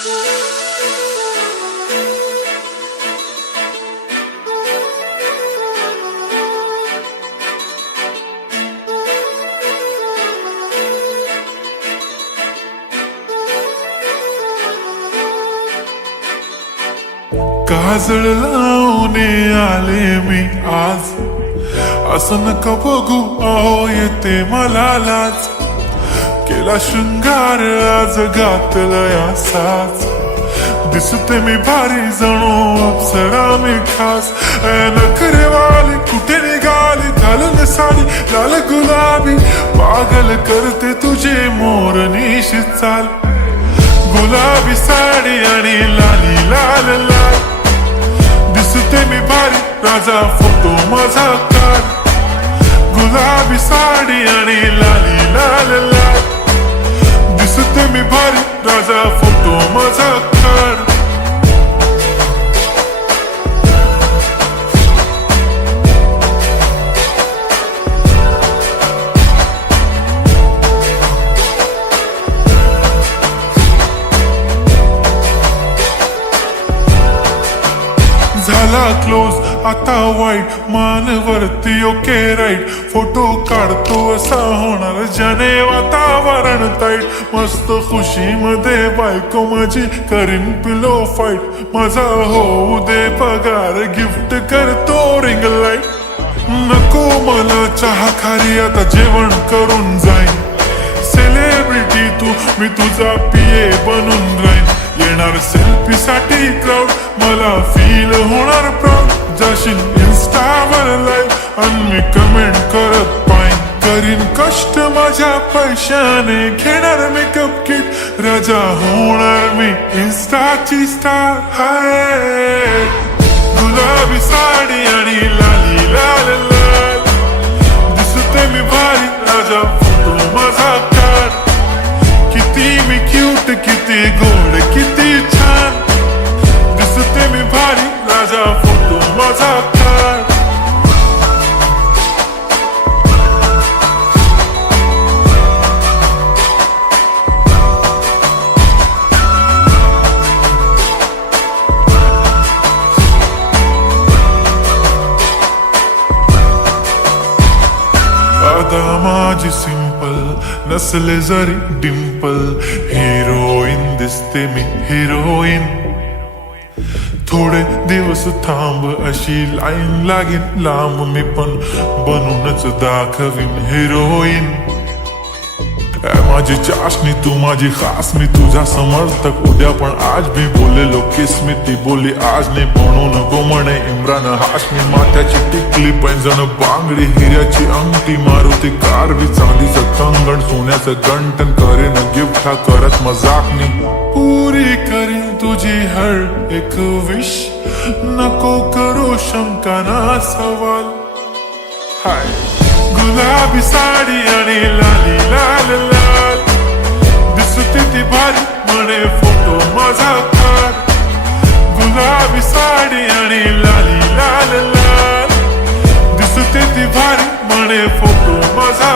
काजळ लावून आले मी आज, असं नका बघू अहो येते मला लाज. केला शृंगार आज घातलाय असाच, दिसते मी भारी जणू अप्सरा मी खास. नखरेवाली कुठे निघाली घालून साडी लाल गुलाबी, पागल करते तुझे मोरनीशी चाल. गुलाबी साडी आणि लाली लाल लाल, दिसते मी भारी राजा फोटो माझा काढ. गुलाबी साडी आणि लाली लाल लाल, दिसते मी भारी राजा फोटो माझा काढ. झाला क्लोज आता वाईट, मानवरती ओके राईट. फोटो काढतो असा होणार ज्याने वातावरण ताईट. मस्त खुशी मध्ये बायको माझी करीन पिलो फाईट. माझा होऊ दे पगार गिफ्ट करतो रिंग लाईट. नको मला चहा खारी आता जेवण करून जाईन. सेलिब्रिटी तू मी तुझा पिये बनून राहीन. येणार सेल्फी साठी क्राऊड मला फील होणार प्राऊड. जाशील इन्स्टावर लाईव्ह आणि मी कमेंट करत पाईन. करीन कष्ट माझ्या पैशाने घेणार मेकअप किट. राजा होणार मी इन्स्टाची स्टार. हाय गुलाबी साडी आणि लाली लाल लाल, दिसते मी भारी राजा फोटो माझा काढ. किती मी क्यूट किती गोड किती छान, दिसते मी भारी राजा फोटो माझा काढ. आता माझी सिंपल नसले जरी डिंपल, हिरोईन दिसते मी हिरोईन. थोडे दिवस थांब अशी लाईन लागेल लांब, मी पण बनूनच दाखवीन हिरोईन. माझी चाशनी तू माझी खास, मी तुझा समर्थक उद्या पण आज भी बोलेलो किस्मी. ती बोली आज नाही बनून नको म्हणे इम्रान हाशमी. माथ्याची टिकली पैंजण बांगडी हिऱ्याची अंगठी, मारुती कारवी चांदीचं कंगण सोन्याचं गंटन. करीन गिफ्ट हा करत मजाकनी, पुरी करीन तुझी हर एक विश. नको करू शंका ना सवाल. हाय गुलाबी साडी आणि लाली लाल लाल, दिसते ती भारी म्हणे फोटो माझा काढ. गुलाबी साडी आणि लाली लाल लाल, दिसते ती भारी म्हणे फोटो माझा.